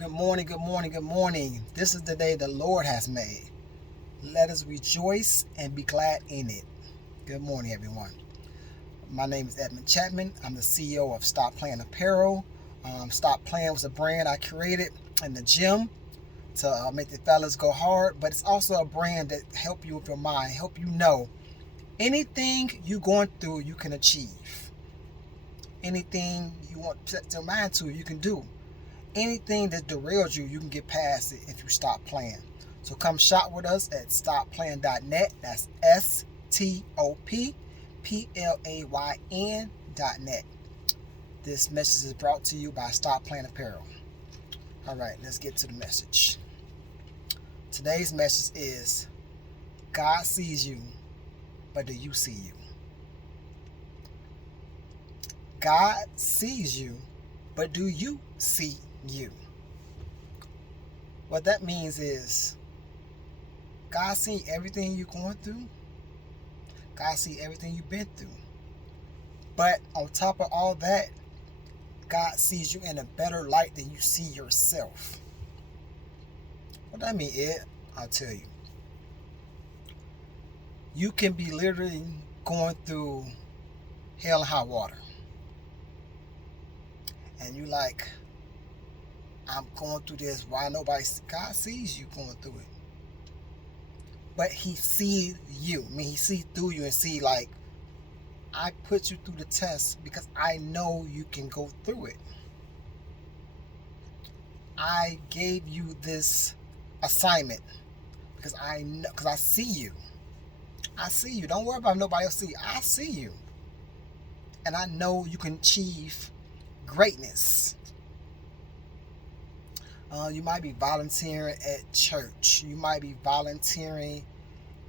Good morning, good morning, good morning. This is the day the Lord has made. Let us rejoice and be glad in it. Good morning, everyone. My name is Edmund Chapman. I'm the CEO of Stop Playing Apparel. Stop Playing was a brand I created in the gym to make the fellas go hard, but it's also a brand that help you with your mind, help you know anything you're going through, you can achieve. Anything you want to set your mind to, you can do. Anything that derails you, you can get past it if you stop playing. So come shop with us at stopplaying.net. That's STOPPLAYN.net. This message is brought to you by Stop Playing Apparel. All right, let's get to the message. Today's message is God sees you, but do you see you? God sees you, but do you see you? What that means is God sees everything you're going through. God sees everything you've been through. But on top of all that, God sees you in a better light than you see yourself. What that mean, Ed? I'll tell you. You can be literally going through hell and high water. And you like, I'm going through this. Why nobody? God sees you going through it. But he sees you. I mean, he sees through you and see like, I put you through the test because I know you can go through it. I gave you this assignment because I know, because I see you. I see you. Don't worry about nobody else see you. I see you. And I know you can achieve greatness. You might be volunteering at church. You might be volunteering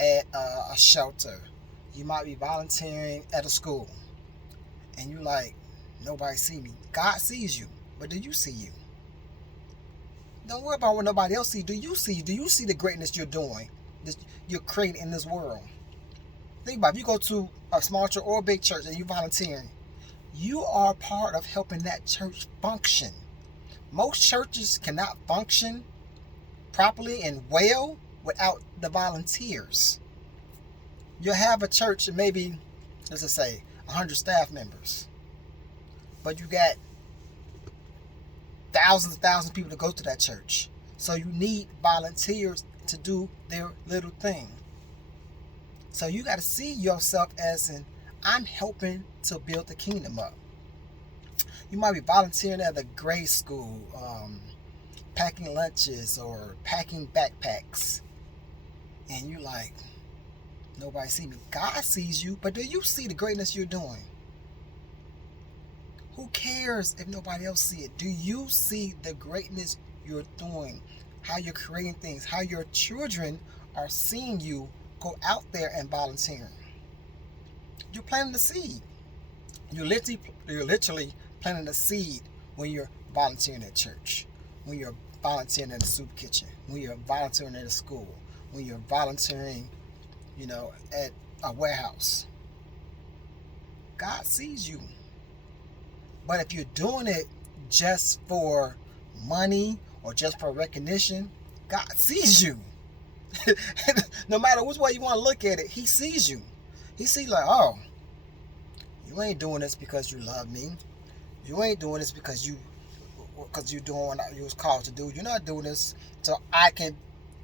at a shelter. You might be volunteering at a school. And you like, nobody see me. God sees you, but do you see you? Don't worry about what nobody else sees. Do you see? Do you see the greatness you're doing? That you're creating in this world? Think about it. If you go to a small church or a big church and you're volunteering, you are part of helping that church function. Most churches cannot function properly and well without the volunteers. You'll have a church of maybe, let's just say, 100 staff members. But you got thousands and thousands of people to go to that church. So you need volunteers to do their little thing. So you got to see yourself as I'm helping to build the kingdom up. You might be volunteering at a grade school, packing lunches or packing backpacks. And you like, nobody see me. God sees you, but do you see the greatness you're doing? Who cares if nobody else see it? Do you see the greatness you're doing? How you're creating things? How your children are seeing you go out there and volunteering? You're planting the seed. You're literally planting a seed when you're volunteering at church, when you're volunteering in the soup kitchen, when you're volunteering at a school, when you're volunteering, at a warehouse. God sees you. But if you're doing it just for money or just for recognition, God sees you. No matter which way you want to look at it, he sees you. He sees like, oh, you ain't doing this because you love me. You ain't doing this because you're doing what you was called to do. You're not doing this so I can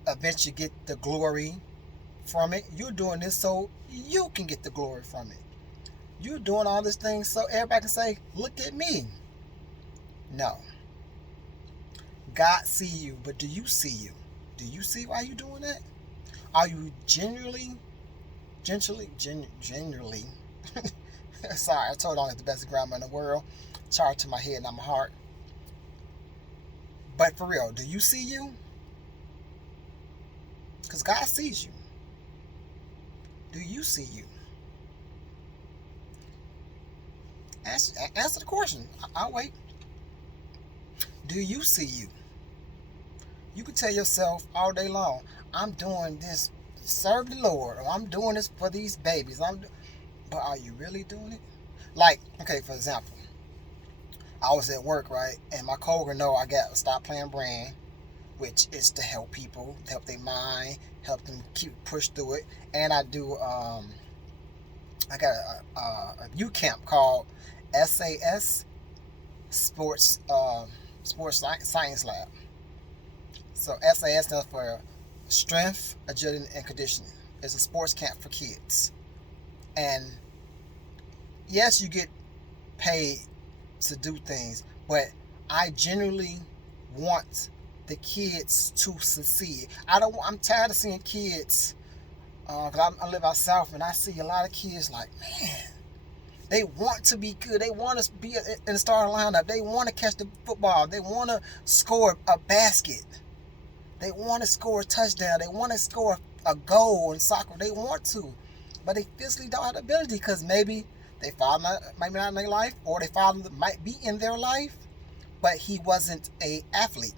eventually get the glory from it. You're doing this so you can get the glory from it. You're doing all these things so everybody can say, look at me. No. God see you, but do you see you? Do you see why you're doing that? Are you genuinely, sorry, I told on it's the best grammar in the world. Charged to my head, not my heart. But for real, do you see you? Because God sees you. Do you see you? Answer the question. I'll wait. Do you see you? You can tell yourself all day long, I'm doing this to serve the Lord, or I'm doing this for these babies. But are you really doing it? Like, okay, for example, I was at work, right, and my coworker know I got a Stop Playing brand, which is to help people, help their mind, help them keep push through it. And I do I got a youth camp called SAS Sports Science Lab. So SAS stands for Strength, Agility, and Conditioning. It's a sports camp for kids. And yes, you get paid to do things, but I genuinely want the kids to succeed. I'm tired of seeing kids. Cause I live out south, and I see a lot of kids like, man, they want to be good. They want to be in the starting lineup. They want to catch the football. They want to score a basket. They want to score a touchdown. They want to score a goal in soccer. They want to, but they physically don't have the ability because maybe they father maybe not in their life, or their father might be in their life, but he wasn't a athlete,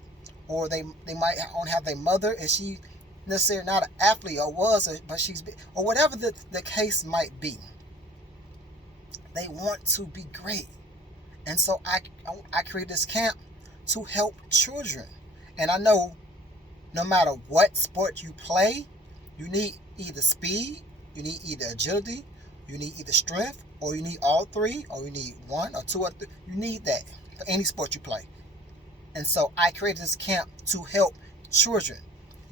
or they might only have their mother and she necessarily not an athlete, or was, but she's, or whatever the case might be. They want to be great, and so I created this camp to help children. And I know no matter what sport you play, you need either speed, you need either agility, you need either strength, or you need all three, or you need one or two or three. You need that for any sport you play. And so I created this camp to help children.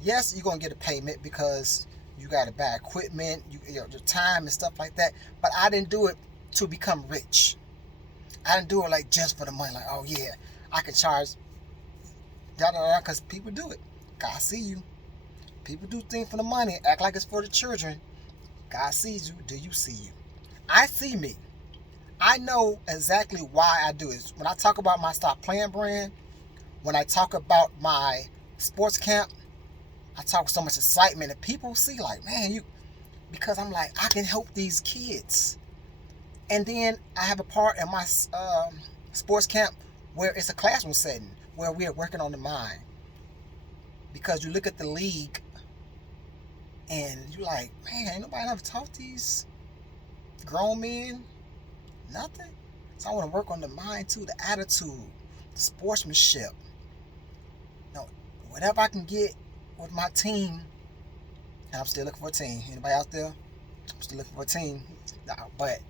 Yes, you're gonna get a payment because you gotta buy equipment, your time and stuff like that. But I didn't do it to become rich. I didn't do it like just for the money. Like, oh yeah, I can charge da da da, because people do it. God see you. People do things for the money, act like it's for the children. God sees you. Do you see you? I see me. I know exactly why I do it. When I talk about my Stop Playing brand, when I talk about my sports camp, I talk with so much excitement, and people see like, man, you, because I'm like, I can help these kids. And then I have a part in my sports camp where it's a classroom setting where we are working on the mind. Because you look at the league and you're like, man, ain't nobody ever taught these grown men nothing. So I want to work on the mind too, the attitude, the sportsmanship. You know, whatever I can get with my team, and I'm still looking for a team. Anybody out there? I'm still looking for a team. But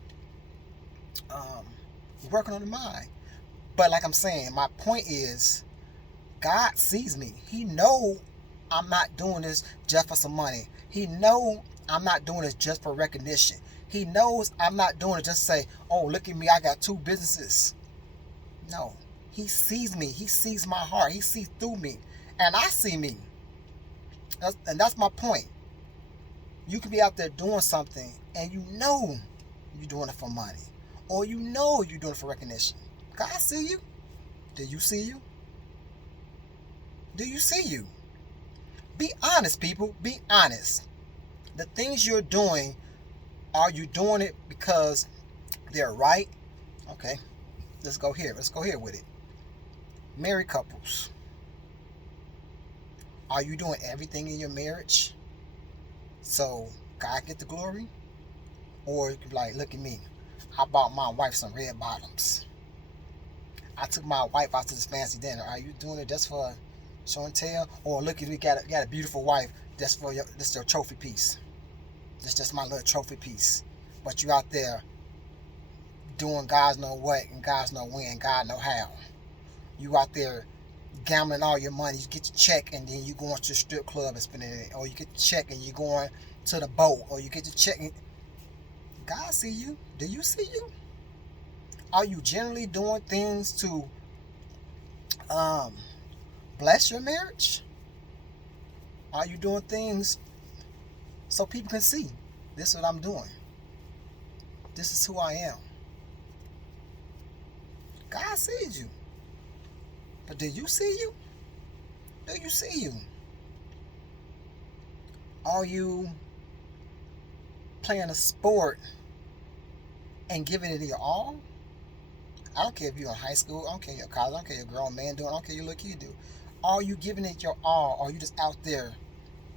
we're working on the mind. But like I'm saying, my point is, God sees me. He know I'm not doing this just for some money. He know I'm not doing this just for recognition. He knows I'm not doing it just to say, oh, look at me, I got 2 businesses. No. He sees me. He sees my heart. He sees through me. And I see me. And that's my point. You can be out there doing something and you know you're doing it for money. Or you know you're doing it for recognition. God see you. Do you see you? Do you see you? Be honest, people. Be honest. The things you're doing, are you doing it because they're right? Okay, let's go here. Let's go here with it. Married couples. Are you doing everything in your marriage so God get the glory? Or you can be like, look at me. I bought my wife some red bottoms. I took my wife out to this fancy dinner. Are you doing it just for show and tell? Or look at me, got a beautiful wife. That's for this your trophy piece. This just my little trophy piece. But you out there doing God's know what and God's know when, God know how. You out there gambling all your money. You get your check and then you going to the strip club and spending it. Or you get your check and you going to the boat. Or you get your check and God see you. Do you see you? Are you generally doing things to bless your marriage? Are you doing things so people can see this is what I'm doing? This is who I am. God sees you. But do you see you? Do you see you? Are you playing a sport and giving it your all? I don't care if you're in high school, I don't care if you're in college, I don't care if you're a grown man doing, I don't care if you're a little kid do. Are you giving it your all, or are you just out there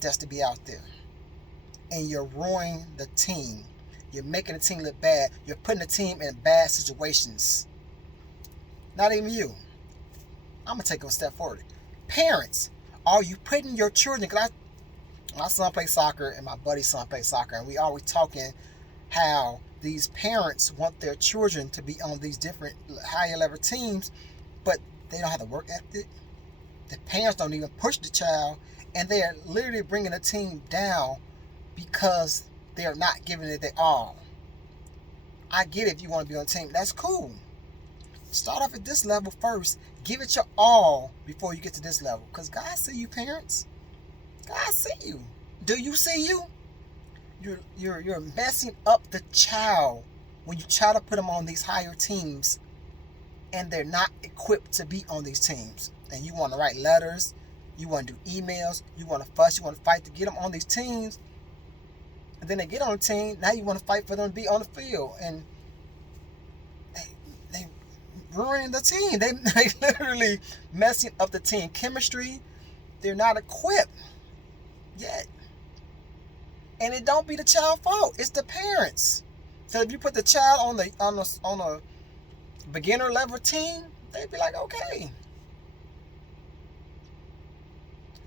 just to be out there? And you're ruining the team. You're making the team look bad. You're putting the team in bad situations. Not even you. I'm gonna take it a step forward. Parents, are you putting your children? Cause my son plays soccer and my buddy's son plays soccer, and we always talking how these parents want their children to be on these different higher level teams, but they don't have the work ethic. The parents don't even push the child, and they are literally bringing the team down because they're not giving it their all. I get it if you want to be on a team, that's cool. Start off at this level first. Give it your all before you get to this level. Because God see you, parents. God see you. Do you see you? You're messing up the child when you try to put them on these higher teams and they're not equipped to be on these teams. And you want to write letters, you want to do emails, you want to fuss, you want to fight to get them on these teams. And then they get on the team, now you want to fight for them to be on the field. And they ruining the team. They literally messing up the team chemistry. They're not equipped yet. And it don't be the child's fault. It's the parents. So if you put the child on a beginner level team, they'd be like, okay.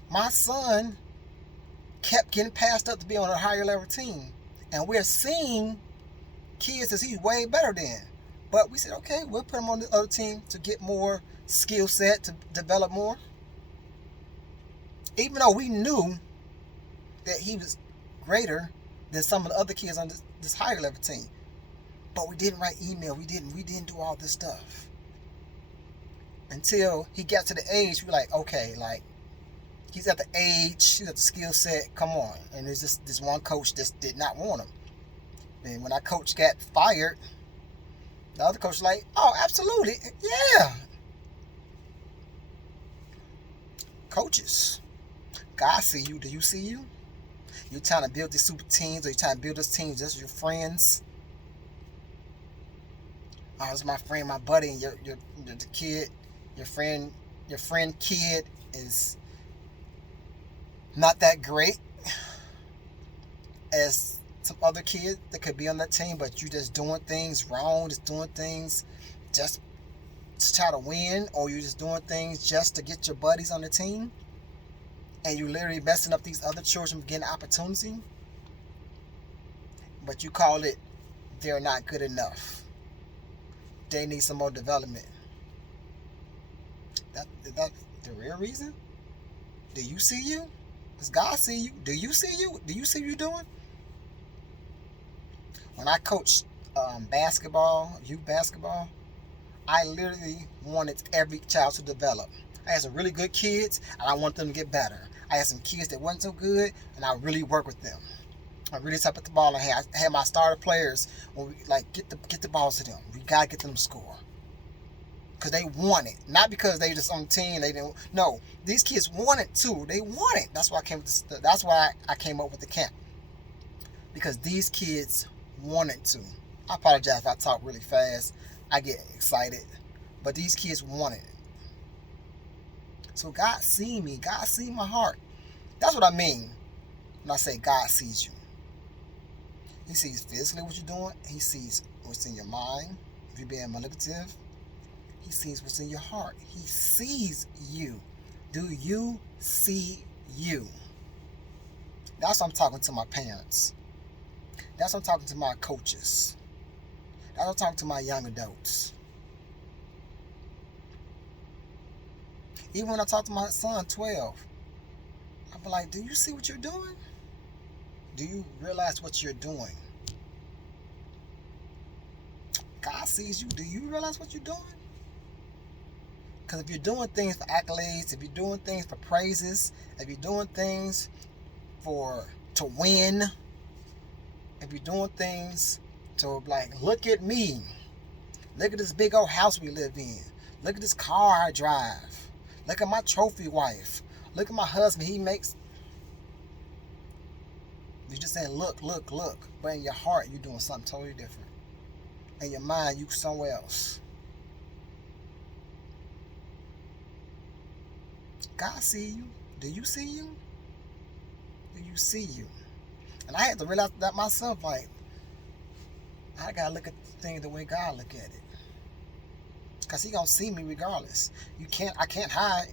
My son kept getting passed up to be on a higher level team. And we're seeing kids that he's way better than. But we said, okay, we'll put him on the other team to get more skill set, to develop more. Even though we knew that he was greater than some of the other kids on this higher level team. But we didn't write email. We didn't do all this stuff. Until he got to the age, we're like, okay, like, he's at the age, he's at the skill set, come on. And there's just this one coach that did not want him. And when that coach got fired, the other coach was like, oh, absolutely, yeah. Coaches, God see you. Do you see you? You're trying to build these super teams, or you're trying to build this team just with your friends. Oh, it's my friend, my buddy, and the kid, your friend kid is not that great as some other kids that could be on that team, but you just doing things wrong, just doing things just to try to win, or you're just doing things just to get your buddies on the team, and you literally messing up these other children from getting opportunity, but you call it they're not good enough. They need some more development. That's the real reason? Do you see you? Does God see you? Do you see you? Do you see what you're doing? When I coached basketball, youth basketball, I literally wanted every child to develop. I had some really good kids, and I want them to get better. I had some kids that wasn't so good, and I really worked with them. I really type at the ball, and I had my starter players when we like get the balls to them. We gotta get them to score because they want it, not because they just on the team. They didn't. No, these kids want it too. They want it. That's why I came up with the camp, because these kids wanted to. I apologize if I talk really fast. I get excited, but these kids wanted it. So God see me. God see my heart. That's what I mean when I say God sees you. He sees physically what you're doing. He sees what's in your mind. If you're being manipulative, he sees what's in your heart. He sees you. Do you see you? That's what I'm talking to my parents. That's what I'm talking to my coaches. That's what I'm talking to my young adults. Even when I talk to my son, 12, I'll be like, do you see what you're doing? Do you realize what you're doing? God sees you. Do you realize what you're doing? Because if you're doing things for accolades, if you're doing things for praises, if you're doing things to win, if you're doing things to like, look at me, look at this big old house we live in, look at this car I drive, look at my trophy wife, look at my husband, he makes. You're just saying, look. But in your heart, you're doing something totally different. In your mind, you somewhere else. God see you. Do you see you? Do you see you? And I had to realize that myself, like, I gotta look at things the way God look at it. Because he gonna see me regardless. I can't hide.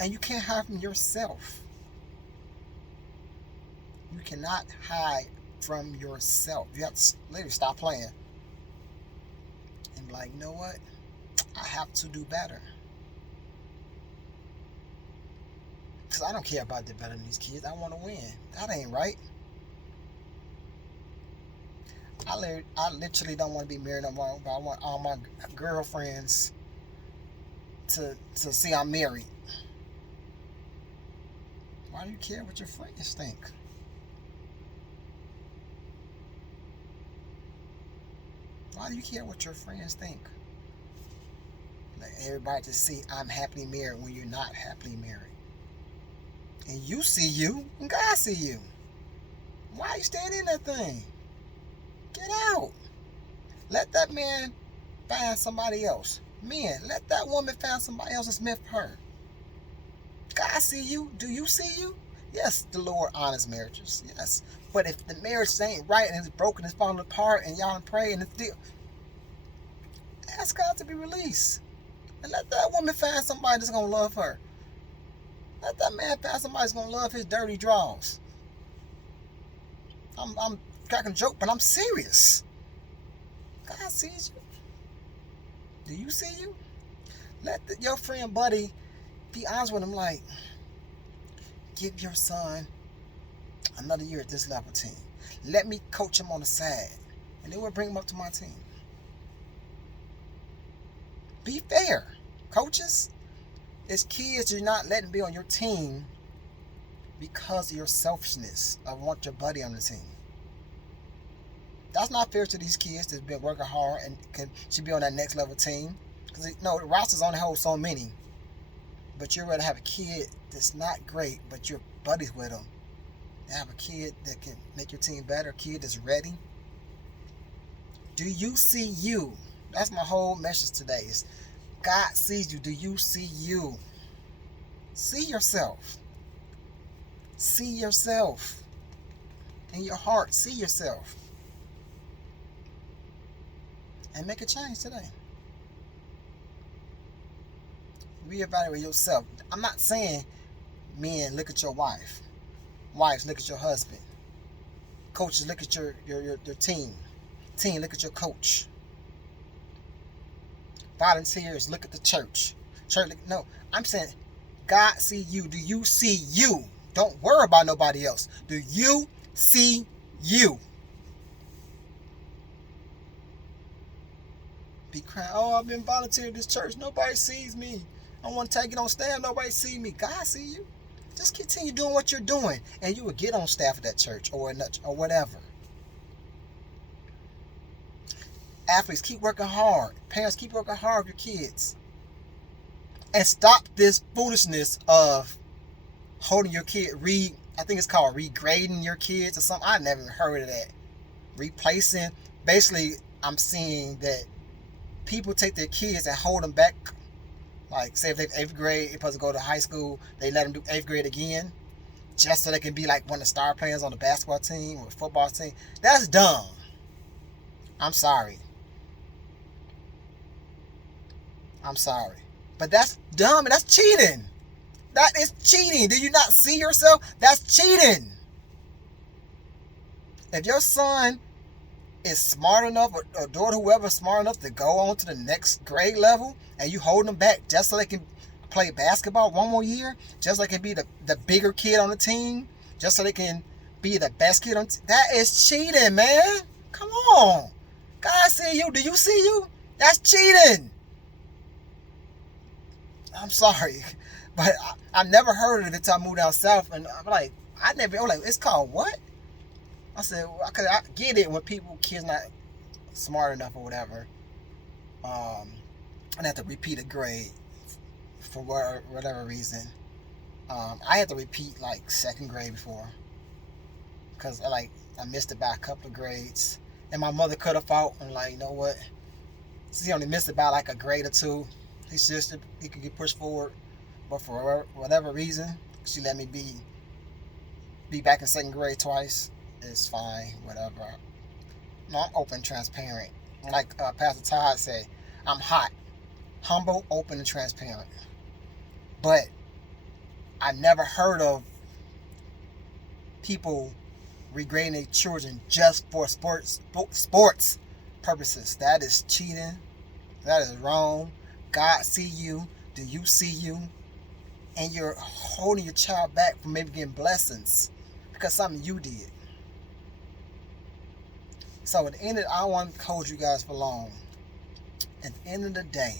And you can't hide from yourself. You cannot hide from yourself. You have to literally stop playing and be like, you know what? I have to do better. Because I don't care about developing these kids. I want to win. That ain't right. I literally don't want to be married no more, but I want all my girlfriends to see I'm married. Why do you care what your friends think? Why do you care what your friends think? Like everybody to see I'm happily married when you're not happily married. And you see you, and God see you. Why are you staying in that thing? Get out. Let that man find somebody else. Men, let that woman find somebody else that's meant for her. God see you. Do you see you? Yes, the Lord honors marriages. Yes. But if the marriage ain't right and it's broken, it's falling apart, and y'all pray and it's still, ask God to be released. And let that woman find somebody that's going to love her. Let that man find somebody that's going to love his dirty draws. I'm cracking a joke, but I'm serious. God sees you. Do you see you? Let your friend buddy be honest with him, like, give your son another year at this level team. Let me coach him on the side, and then we'll bring him up to my team. Be fair. Coaches, it's kids you're not letting be on your team because of your selfishness of want your buddy on the team. That's not fair to these kids that's been working hard and should be on that next level team. Because the rosters only hold so many. But you'd rather have a kid that's not great, but you're buddies with them. And have a kid that can make your team better, a kid that's ready. Do you see you? That's my whole message today. Is God sees you. Do you see you? See yourself. See yourself. In your heart, see yourself. And make a change today. Reevaluate yourself. I'm not saying men look at your wife. Wives look at your husband. Coaches look at your team. Team look at your coach. Volunteers look at the church. No, I'm saying God see you. Do you see you? Don't worry about nobody else. Do you see you? Be crying, oh, I've been volunteering at this church. Nobody sees me. I want to take it on staff. Nobody see me. God see you. Just continue doing what you're doing, and you will get on staff at that church or whatever. Athletes, keep working hard. Parents, keep working hard with your kids. And stop this foolishness of holding your kid, I think it's called regrading your kids or something. I never heard of that. Replacing. Basically, I'm seeing that people take their kids and hold them back. Like, say if they're 8th grade, they're supposed to go to high school, they let them do 8th grade again, just so they can be like one of the star players on the basketball team or football team. That's dumb. I'm sorry. But that's dumb and that's cheating. That is cheating. Do you not see yourself? That's cheating. If your son is smart enough, or daughter, whoever's smart enough to go on to the next grade level, and you hold them back just so they can play basketball one more year, just so they can be the bigger kid on the team, just so they can be the best kid on that is cheating, man. Come on. God see you. Do you see you? That's cheating. I'm sorry, but I've never heard of it until I moved down south, and I'm like, it's called what? I said, well, I get it when kids not smart enough or whatever, and have to repeat a grade for whatever reason. I had to repeat like 2nd grade before, because I missed it by a couple of grades, and my mother cut off out and like, you know what? Since he only missed it by like a grade or two, he could get pushed forward, but for whatever reason, she let me be back in 2nd grade twice. It's fine, whatever. No, I'm open, transparent. Like Pastor Todd said, I'm hot. humble, open, and transparent. But I never heard of people regrading their children just for sports purposes. That is cheating. That is wrong. God see you. Do you see you? And you're holding your child back from maybe getting blessings because something you did. So at the end of I don't want to hold you guys for long. At the end of the day,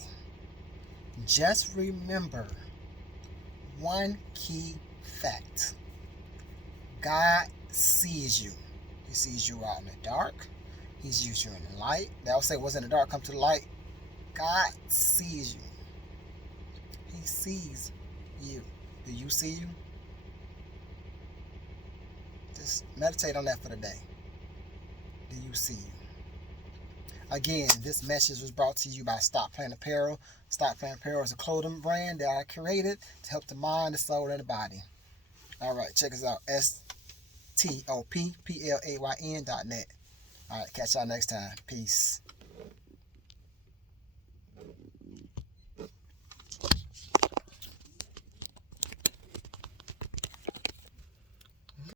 just remember one key fact. God sees you. He sees you out in the dark. He sees you in the light. They always say, what's in the dark, come to the light. God sees you. He sees you. Do you see you? Just meditate on that for the day. Do you see you? Again, this message was brought to you by Stop Playing Apparel. Stop Playing Apparel is a clothing brand that I created to help the mind, the soul, and the body. All right, check us out. STOPPLAYN.net. All right, catch y'all next time. Peace.